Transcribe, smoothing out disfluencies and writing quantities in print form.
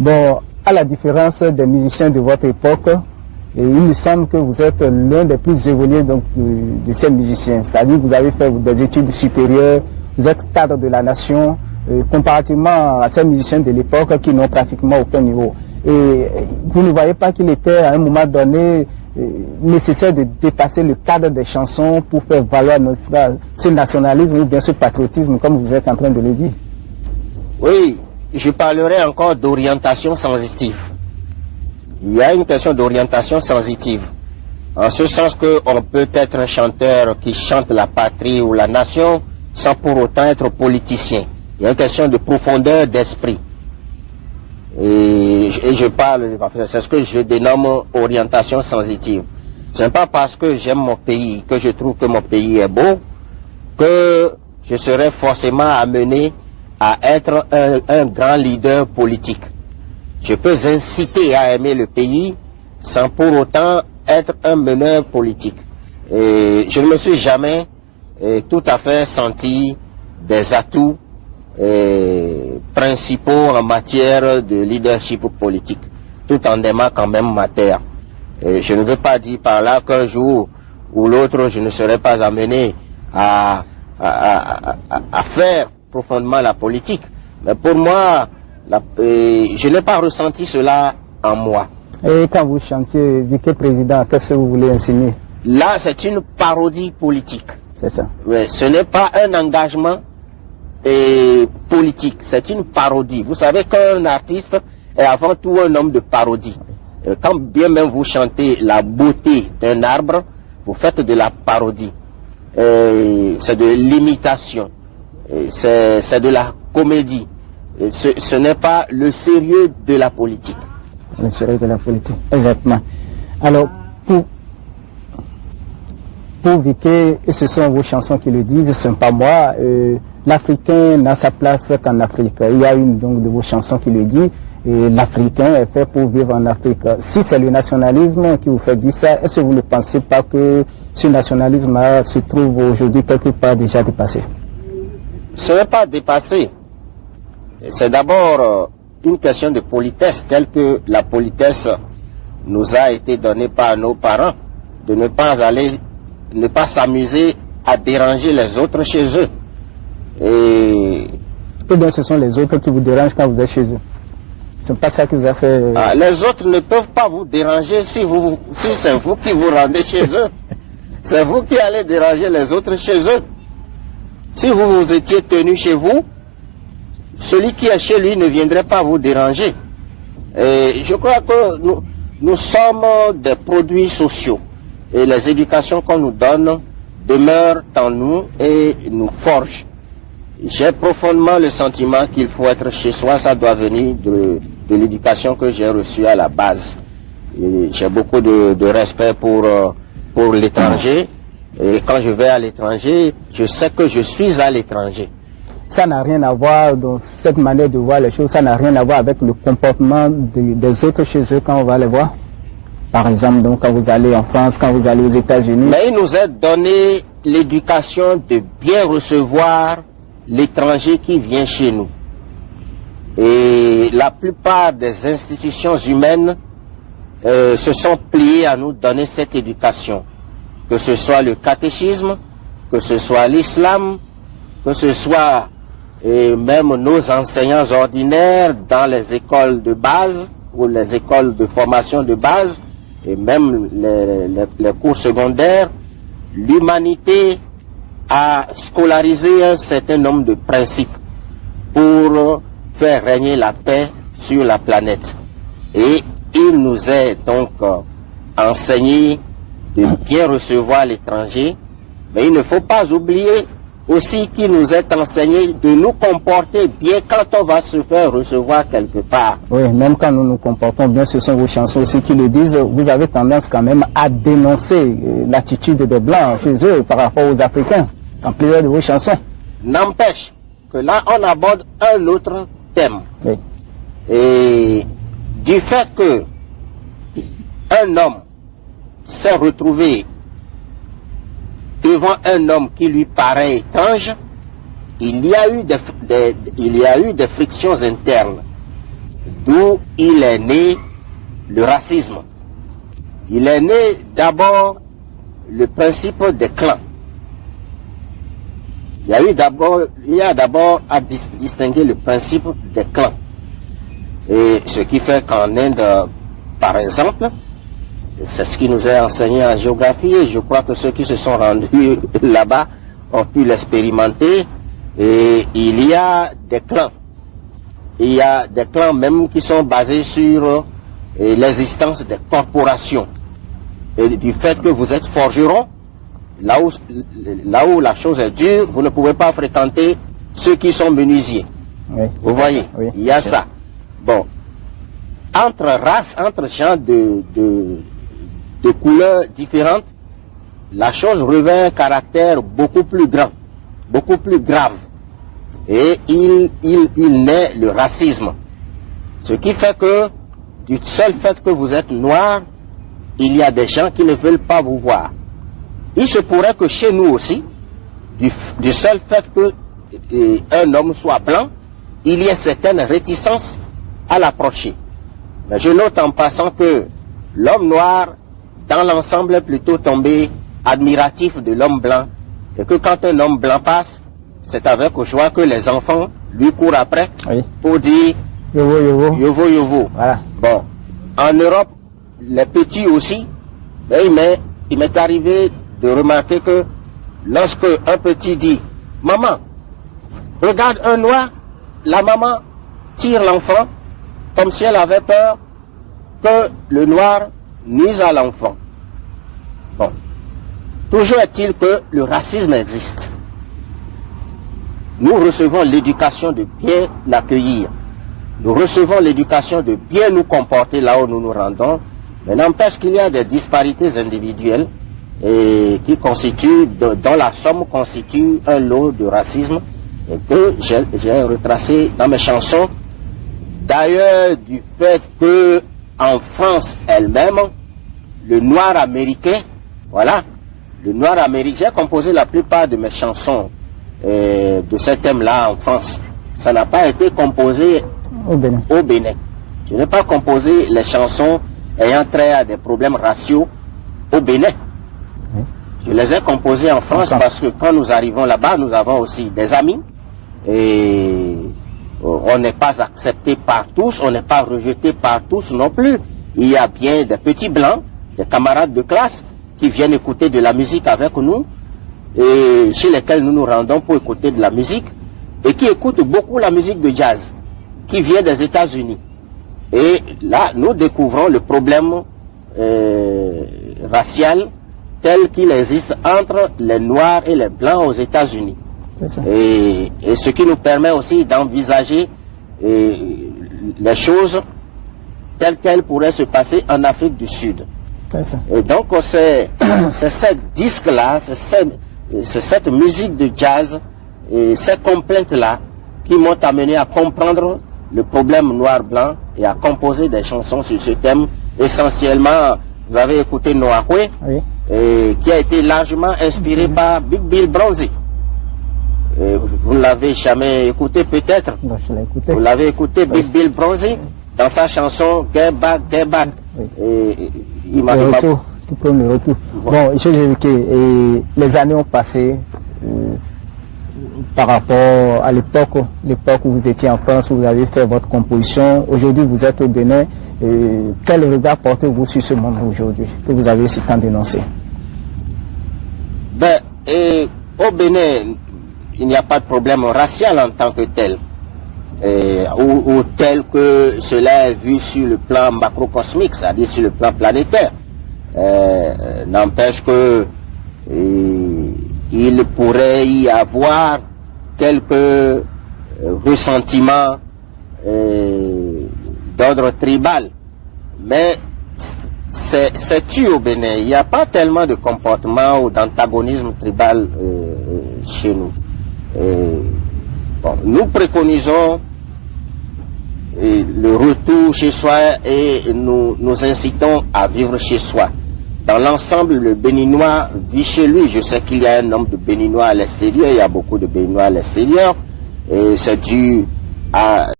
Bon, à la différence des musiciens de votre époque, et il me semble que vous êtes l'un des plus évolués donc, de ces musiciens. C'est-à-dire que vous avez fait des études supérieures, vous êtes cadre de la nation, comparativement à ces musiciens de l'époque qui n'ont pratiquement aucun niveau. Et vous ne voyez pas qu'il était à un moment donné nécessaire de dépasser le cadre des chansons pour faire valoir ce nationalisme ou bien ce patriotisme, comme vous êtes en train de le dire? Oui, je parlerai encore d'orientation sensitive. Il y a une question d'orientation sensitive. En ce sens qu'on peut être un chanteur qui chante la patrie ou la nation sans pour autant être politicien. Il y a une question de profondeur d'esprit. Et je parle, c'est ce que je dénomme orientation sensitive. Ce n'est pas parce que j'aime mon pays, que je trouve que mon pays est beau, que je serai forcément amené à être un grand leader politique. Je peux inciter à aimer le pays sans pour autant être un meneur politique. Et je ne me suis jamais tout à fait senti des atouts principaux en matière de leadership politique, tout en aimant quand même ma terre. Et je ne veux pas dire par là qu'un jour ou l'autre, je ne serai pas amené à faire profondément la politique. Mais pour moi, je n'ai pas ressenti cela en moi. Et quand vous chantiez vice-président, qu'est-ce que vous voulez insinuer? Là, c'est une parodie politique. C'est ça. Mais ce n'est pas un engagement politique, c'est une parodie. Vous savez qu'un artiste est avant tout un homme de parodie. Quand bien même vous chantez la beauté d'un arbre, vous faites de la parodie. C'est de l'imitation. C'est de la comédie. Ce n'est pas le sérieux de la politique. Le sérieux de la politique, exactement. Alors, pour Viké, et ce sont vos chansons qui le disent, ce n'est pas moi, l'Africain n'a sa place qu'en Afrique. Il y a une donc de vos chansons qui le dit, et l'Africain est fait pour vivre en Afrique. Si c'est le nationalisme qui vous fait dire ça, est-ce que vous ne pensez pas que ce nationalisme se trouve aujourd'hui quelque part déjà dépassé? Ce n'est pas dépassé. C'est d'abord une question de politesse, telle que la politesse nous a été donnée par nos parents, de ne pas s'amuser à déranger les autres chez eux. Et bien ce sont les autres qui vous dérangent quand vous êtes chez eux. Ce n'est pas ça que vous avez fait. Les autres ne peuvent pas vous déranger si c'est vous qui vous rendez chez eux. C'est vous qui allez déranger les autres chez eux. Si vous étiez tenu chez vous, celui qui est chez lui ne viendrait pas vous déranger. Et je crois que nous sommes des produits sociaux. Et les éducations qu'on nous donne demeurent en nous et nous forgent. J'ai profondément le sentiment qu'il faut être chez soi. Ça doit venir de l'éducation que j'ai reçue à la base. J'ai beaucoup de respect pour l'étranger. Et quand je vais à l'étranger, je sais que je suis à l'étranger. Ça n'a rien à voir, dans cette manière de voir les choses, ça n'a rien à voir avec le comportement des autres chez eux quand on va les voir. Par exemple, donc, quand vous allez en France, quand vous allez aux États-Unis. Mais il nous est donné l'éducation de bien recevoir l'étranger qui vient chez nous. Et la plupart des institutions humaines se sont pliées à nous donner cette éducation. Que ce soit le catéchisme, que ce soit l'islam, que ce soit même nos enseignants ordinaires dans les écoles de base ou les écoles de formation de base et même les cours secondaires, l'humanité a scolarisé un certain nombre de principes pour faire régner la paix sur la planète. Et il nous est donc enseigné de bien recevoir l'étranger, mais il ne faut pas oublier aussi qu'il nous est enseigné de nous comporter bien quand on va se faire recevoir quelque part. Oui, même quand nous nous comportons bien, ce sont vos chansons aussi qui le disent. Vous avez tendance quand même à dénoncer l'attitude des Blancs chez eux par rapport aux Africains, en plusieurs de vos chansons. N'empêche que là, on aborde un autre thème. Oui. Et du fait que un homme s'est retrouvé devant un homme qui lui paraît étrange, il y a eu des frictions internes. d'où il est né le racisme. Il est né d'abord le principe des clans. Il y a d'abord à distinguer le principe des clans. Et ce qui fait qu'en Inde, par exemple, c'est ce qui nous est enseigné en géographie, et je crois que ceux qui se sont rendus là-bas ont pu l'expérimenter, et il y a des clans. Il y a des clans même qui sont basés sur l'existence des corporations. Et du fait que vous êtes forgeron, là où la chose est dure, vous ne pouvez pas fréquenter ceux qui sont menuisiers. Oui, vous voyez, oui, il y a ça. Bon, entre races, entre gens de couleurs différentes, la chose revêt un caractère beaucoup plus grand, beaucoup plus grave. Et il naît le racisme. Ce qui fait que, du seul fait que vous êtes noir, il y a des gens qui ne veulent pas vous voir. Il se pourrait que chez nous aussi, du seul fait qu'un homme soit blanc, il y ait certaines réticences à l'approcher. Mais je note en passant que l'homme noir, dans l'ensemble, est plutôt tombé admiratif de l'homme blanc, et que quand un homme blanc passe, c'est avec joie que les enfants lui courent après, oui, pour dire yovo, yovo. Yovo, yovo. Voilà. Bon, en Europe, les petits aussi, il m'est arrivé de remarquer que lorsque un petit dit « Maman, regarde un noir », la maman tire l'enfant comme si elle avait peur que le noir nuise à l'enfant. Bon, toujours est-il que le racisme existe. Nous recevons l'éducation de bien l'accueillir. Nous recevons l'éducation de bien nous comporter là où nous nous rendons. Mais n'empêche qu'il y a des disparités individuelles et qui constituent, dont la somme constitue un lot de racisme et que j'ai retracé dans mes chansons. D'ailleurs, du fait que en France elle-même, le noir américain, voilà, le noir américain, j'ai composé la plupart de mes chansons de ce thème-là en France. Ça n'a pas été composé au Bénin. Je n'ai pas composé les chansons ayant trait à des problèmes raciaux au Bénin. Oui. Je les ai composées en France parce que quand nous arrivons là-bas, nous avons aussi des amis et on n'est pas accepté par tous, on n'est pas rejeté par tous non plus. Il y a bien des petits blancs, des camarades de classe qui viennent écouter de la musique avec nous et chez lesquels nous nous rendons pour écouter de la musique et qui écoutent beaucoup la musique de jazz qui vient des États-Unis. Et là, nous découvrons le problème racial tel qu'il existe entre les Noirs et les Blancs aux États-Unis. Et ce qui nous permet aussi d'envisager les choses telles qu'elles pourraient se passer en Afrique du Sud. Et donc, c'est ce disque-là, c'est cette musique de jazz et ces complaintes-là qui m'ont amené à comprendre le problème noir-blanc et à composer des chansons sur ce thème. Essentiellement, vous avez écouté Noahwe, oui, qui a été largement inspiré par Big Bill Bronzy. Vous ne l'avez jamais écouté peut-être. Vous l'avez écouté, oui, Big Bill Bronzy, dans sa chanson Get Back, Get Back. Oui. Il m'a le retour. Bon, je l'ai évoqué, les années ont passé. Par rapport à l'époque où vous étiez en France, où vous avez fait votre composition. Aujourd'hui, vous êtes au Bénin. Quel regard portez-vous sur ce monde aujourd'hui que vous avez si tant dénoncé? Au Bénin, il n'y a pas de problème racial en tant que tel, ou tel que cela est vu sur le plan macrocosmique, c'est-à-dire sur le plan planétaire. N'empêche que il pourrait y avoir quelques ressentiments d'ordre tribal. Mais c'est tu au Bénin. Il n'y a pas tellement de comportement ou d'antagonisme tribal chez nous. Bon, nous préconisons le retour chez soi et nous incitons à vivre chez soi. Dans l'ensemble, le Béninois vit chez lui. Je sais qu'il y a un nombre de Béninois à l'extérieur, il y a beaucoup de Béninois à l'extérieur, et c'est dû à